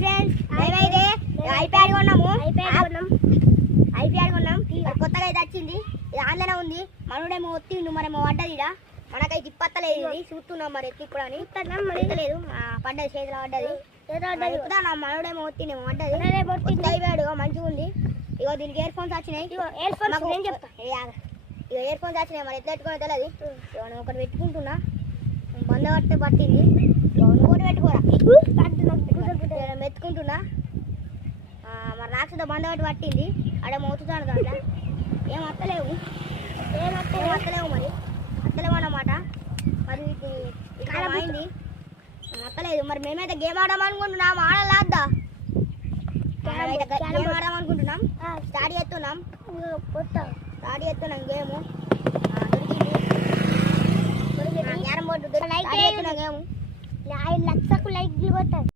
Friends, మేమైతే iPad కొన్నాము. IPad కొన్నాం. కొత్తగా అయితే వచ్చింది. ఇది ఆన్లైన్ ఉంది. మనోడేమో ఒత్తిండు, మరేమో పడ్డది. ఇడ మనకైతే తిప్పత్తలేదు. ఇది చూస్తున్నాం మరి ఎత్తిప్పుడని లేదు. పడ్డది, చేతిలో పడ్డది. మనోడేమో ఒత్తిండేమో పడ్డది. ఐప్యాడ్ మంచిగా ఉంది. ఇగో దీనికి ఇయర్ ఫోన్స్ వచ్చినాయి. ఇగో ఇయర్ ఫోన్స్ వచ్చినాయి. మరి ఎట్లా పెట్టుకునే తెలియదు. నేను ఒకటి పెట్టుకుంటున్నా. బంద పడితే పట్టింది. ఇంకోటి పెట్టుకోరా మెత్తుకుంటున్నా. మరి నాకు సుద్ధా బంద పట్టి పట్టింది. అక్కడ మోతుతాను దాంట్లో. ఏం వస్తలేవు మరి వస్తలేవు అన్నమాట. మరి ఇక్కడ అయింది వస్తలేదు. మరి మేమైతే గేమ్ ఆడమనుకుంటున్నాం. ఆడలేద్దా? గేమ్ ఆడమనుకుంటున్నాం. స్టార్ట్ చేస్తున్నాం గేమ్. దొరికింది క్యారం బోర్డు. 5 లక్షలకు లైక్లు కొట్టారు.